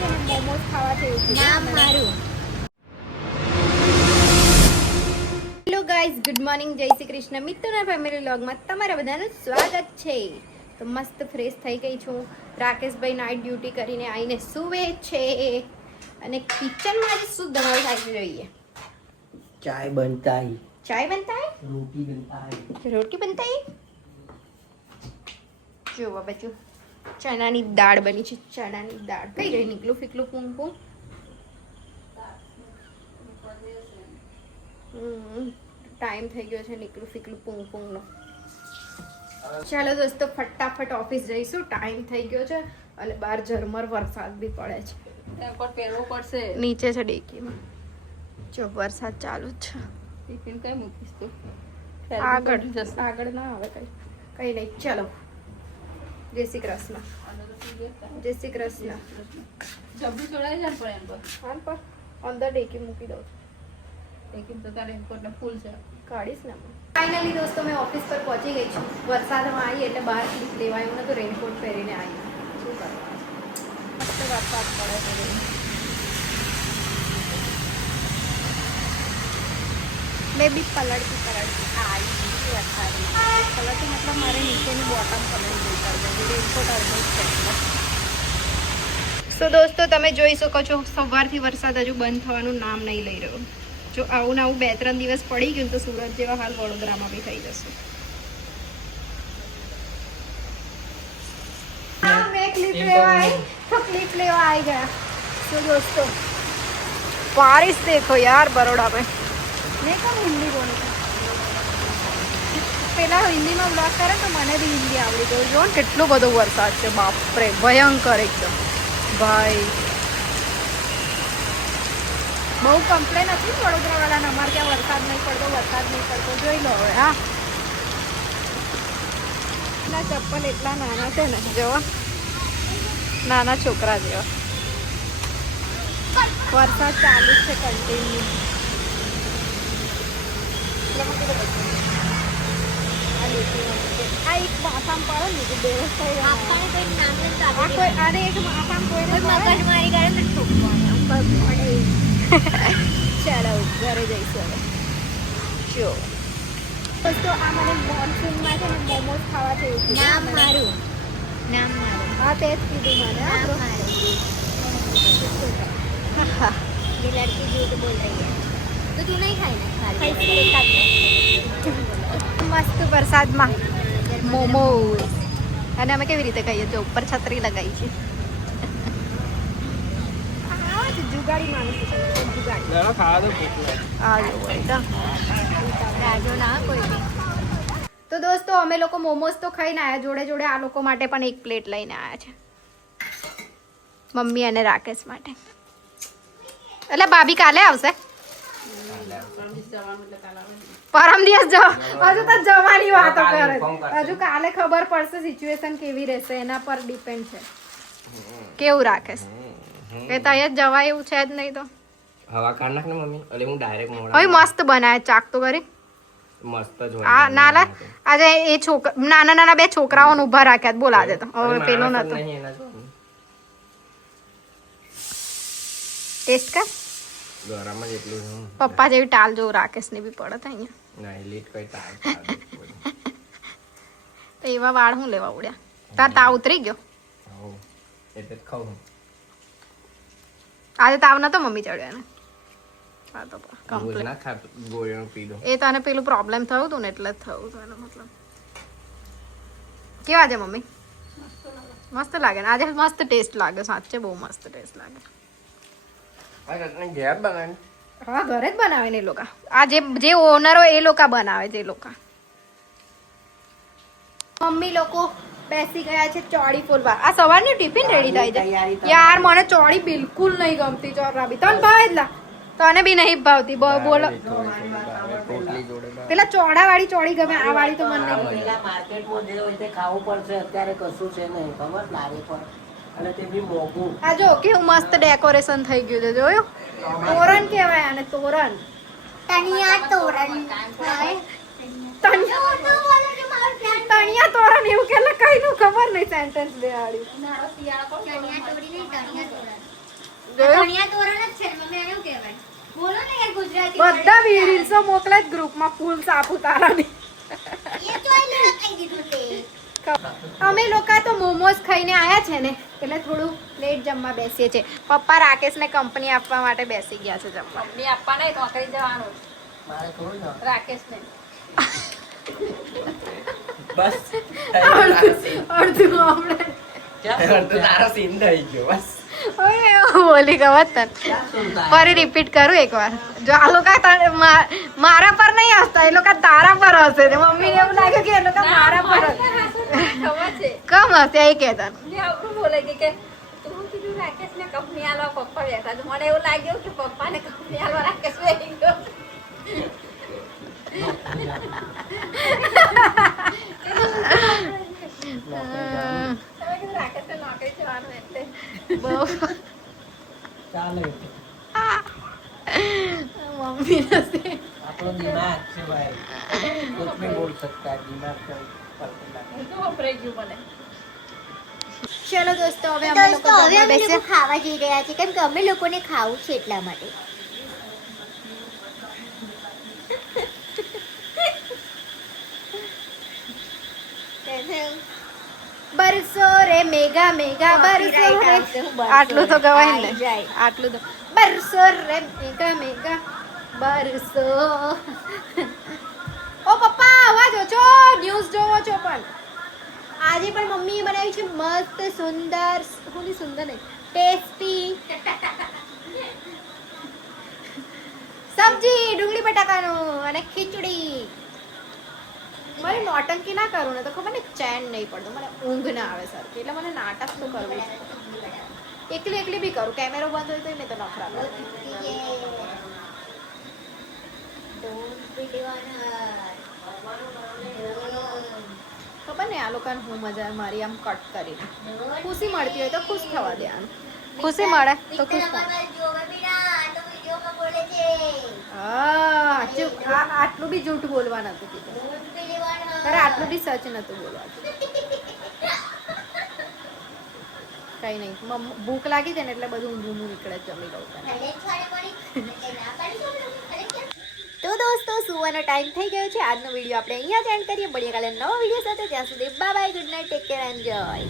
માં છે ને મોમોસ ખાવા છે નામ મારું. હેલો ગાઈઝ, ગુડ મોર્નિંગ, જય શ્રી કૃષ્ણ. મિત્રોના ફેમિલી વ્લોગમાં તમારા બધાનું સ્વાગત છે. તો મસ્ત ફ્રેશ થઈ ગઈ છું. રાકેશભાઈ નાઇટ ડ્યુટી કરીને આવીને સૂવે છે અને કિચનમાં આજે શું બનાવવું થાય જોઈએ. चाय बनता है, ચાય બનતા હે, रोटी बनता है. રોટી બનતા હે. જો બાબા, ચણાની દાળ બની છે. ચણાની દાળ કઈ ગઈ? નીકળું ફીકલું પૂંપું. ટાઈમ થઈ ગયો છે નીકળું ફીકલું પૂંપુંનો. ચાલો દોસ્તો, ફટાફટ ઓફિસ જઈશું. ટાઈમ થઈ ગયો છે અને બહાર ઝરમર વરસાદ બી પડે છે. પહેરવું પડશે. નીચે છે ડેકીમાં. જો વરસાદ ચાલુ જ છે. ટિફિન કઈ મૂકીશ તું? આગળ ના આવે કઈ નહીં. ચલો, જય શ્રી કૃષ્ણ. જય શ્રી કૃષ્ણ. જબરું ચડાઈ જાય પણ એમ પર હાલ પર અંદર ડેકી મૂકી દઉં. લેકિન તો તારે એમ ફૂલ છે. કાઢીશ ને. ફાઇનલી દોસ્તો, મેં ઓફિસ પર પહોંચી ગઈ છું. વરસાદમાં આવી એટલે બહાર ક્લિપ લેવાયું ને તો રેનકોટ પહેરીને આવી. શું કરવાનું? મસ્ત વરસાદ પડે છે. મેં બી પલળતી આવી વરસાદમાં. પલળતી મતલબ મારે નીચેની બોટમ પલળી ગઈ કરજો. રેનકોટ અડધો છે. સો દોસ્તો, તમે જોઈ શકો છો સવારથી વરસાદ હજુ બંધ થવાનું નામ નહીં લઈ રહ્યો. જો આવું ને આવું 2-3 દિવસ પડી ગયું તો સુરત જેવા હાલ વડોદરામાં બી થઈ જશે. મેં ક્લિપ લેવા આવી ગયા. તો દોસ્તો, बारिश देखो यार बड़ोड़ा में. मैं कब हिंदी बोलूँ? પેલા હિન્દીમાં બ્લોગ કરે તો મને બી હિન્દી આવડી ગયું. જો ને કેટલો બધો વરસાદ છે. બાપરે, ભયંકર એકદમ. ભાઈ બહુ કમ્પ્લેન હતી વડોદરા વાળાને, અમારે ત્યાં વરસાદ નહીં પડતો. જોઈ લો હવે. હા, ના ચપ્પલ એટલા નાના છે ને, જોવા નાના છોકરા જેવા. વરસાદ ચાલુ જ છે કન્ટિન્યુ. આ એક માથામ પડે ને તો બેરસ થઈ જાય. આને એક માથામ કોઈ મગજમારી કરે ને ઠોકવાનું પડે. ચાલો ઘરે જઈશું હવે. જો દોસ્તો, આ મને મોનસૂનમાં છે ને મોમોસ ખાવા છે. નામ મારું. હા, તે જ કીધું મને. હા, ये लड़की झूठ बोल रही है. तो तू नहीं खाई ना? મસ્ત વરસાદમાં મોમોસ. અને અમે કેવી રીતે ખાઈએ? જો ઉપર છત્રી લગાવી છે. જુગાડી માણસ તો દોસ્તો, અમે લોકો મોમોસ તો ખાઈને આવ્યા. જોડે જોડે આ લોકો માટે પણ એક પ્લેટ લઈને આવ્યા છે. મમ્મી અને રાકેશ માટે. એટલે ભાભી કાલે આવશે. પરમ દિવસ હજુ તો જવાની વાતો કરે. હજુ કાલે ખબર પડશે સિચ્યુએશન કેવી રહેશે, એના પર ડિપેન્ડ છે. કેવું રાકેશ? કે તૈયાર જવાય એવું છે જ નહીં તો હવા કાઢ નાખ ને મમ્મી. અલે હું ડાયરેક્ટ મોડા. હવે મસ્ત બનાવે. ચાક તો કરી. મસ્ત જ હોય. આ નાલા આજે એ નાના 2 છોકરાઓને ઊભા રાખ્યા. બોલા દે તો હવે પેલો નતો. ટેસ્ટ કર. ગરમ જ એટલું. પપ્પા જેવી ટાલ જેવું રાકેશ ને બી પડે તો અહીંયા. ના, લીટ કઈ તાર. તો એવા વાળ હું લેવા ઉડ્યા? તાર તાવ ઉતરી ગયો? હો, એટલે જ ખાઉં. આજે તાવ નતો મમ્મી ચડ્યો ને. હા તો ગોળ ના ખા, ગોળીનો પી દો. એ તને પેલું પ્રોબ્લેમ થયું હતું ને એટલે જ થયું હતું એનો મતલબ. કેવા છે મમ્મી? મસ્ત લાગે ને? આજે મસ્ત ટેસ્ટ લાગે. સાચે બહુ મસ્ત ટેસ્ટ લાગે. ઘેર બનાવે. હા, ઘરે જ બનાવે ને એ લોકો. આ જે ઓનરો એ લોકો બનાવે છે. એ લોકો મમ્મી લોકો બેસી ગયા છે ચોળી ફોલવા. આ સવારનું ટિફિન રેડી થઈ જાય. યાર મને ચોળી બિલકુલ નહીં ગમતી. ચોરાબી તને ભાવે એટલા? તને બી નહીં ભાવતી. બોલો, પેલા ચોડા વાળી ચોળી ગમે, આ વાળી તો મને નહીં ગમે. માર્કેટમાં જે હોય તે ખાવું પડશે. અત્યારે કશું છે નહીં, ખબર લાગે પર. અને તે બી મોંઘું. આ જો કેવું મસ્ત ડેકોરેશન થઈ ગયું છે. જોયું? તોરણ કહેવાય આને, તોરણ. તણિયા તોરણ. તણિયા તોરણ એવું કે કઈ નું ખબર નહીં. સેન્ટેન્સ બેહાડી. ધણિયા તોરણ જ છે મમ્મી એને શું કહેવાય બોલો ને યાર ગુજરાતી બધા રીલ્સો મોકલે જ ગ્રુપમાં ફૂલ સાપુતારાની. એ તો એને લખાઈ દીધું તે અમે લોકો તો મોમોસ ખાઈને આયા છે ને એટલે થોડું લેટ જમવા બેસીએ છીએ. પપ્પા રાકેશને કંપની આપવા માટે બેસી ગયા છે જમવા. કંપની આપવા નહીં તો કરી જવાનું મારે થોડું ને રાકેશને. બસ અડધું આપણે તારો સીન થઈ ગયો બસ ઓય એવું બોલી ગયો તને. ફરી રિપીટ કરું એકવાર. જો આ લોકો મારા પર નહીં હસતા, એ લોકો તારા પર હશે. મમ્મીને એવું લાગ્યું કે એ લોકો મારા પર હશે. ખબર છે કમ હશે એ કહેતા. ને આપણું બોલે કે તું કીધું રાકેશને કંપની આલવા પપ્પા બેઠા છે. મને એવું લાગ્યું કે પપ્પાને કંપની આલવા રાકેશ બેસી ગયો. તમે કીધું રાકેશને નોકરી જવાનું એટલે બહુ ચાલે મમ્મી હશે. આપણો દિમાગ છે ભાઈ कुछ भी बोल सकता है दिमाग का पलटू लगा હું તો વપરાઈ ગયું મને. ચલો દોસ્તો, હવે અમે લોકો દોસ્તો હવે જમવા અમે બેસીએ. લોકો ખાવા જઈ રહ્યા છીએ કેમ કે અમે લોકોને ખાવું છે એટલા માટે બરસો રે મેગા મેગા બરસો રે. આટલું તો ગવાય ને. આટલું તો બરસો રે મેગા મેગા બરસો. ઓ પપ્પા અવાજ ઓછો, ન્યૂઝ જોવો છો પણ. આજે પણ મમ્મીએ બનાવી છે મસ્ત સુંદર, થોડી સુંદર નહીં, ટેસ્ટી સબ્જી ડુંગળી બટાકાનું અને ખીચડી. મારે નોટંકી ના કરું ને તો ખબર ને ચેન નહીં પડતો, મને ઊંઘ ના આવે સરખી, એટલે મને નાટક તો કરવું છે. એકલી એકલી બી કરું, કેમેરો બંધ હોય તો મેં તો નખરા કરું. ખબર ને આ લોકોને હું મજા મારી આમ કટ કરીને. ખુશી મળતી હોય તો ખુશ થવા દેવાનું. ખુશી મળે તો ખુશ થવા. હા ચૂપ. આટલું બી જૂઠ બોલવા નતું કીધું. અરે આટલું બી સચ નતું બોલવાનું. કઈ નહીં, ભૂખ લાગી છે ને એટલે બધું ઊંધું નીકળે જમી લઉં. તો દોસ્તો સુવાનો ટાઈમ થઈ ગયો છે. આજનો વિડીયો આપણે અહીંયા જ એન્ડ કરીએ. મળીએ કાલે નવો વિડીયો સાથે. ત્યાં સુધી bye bye, good night, take care, enjoy.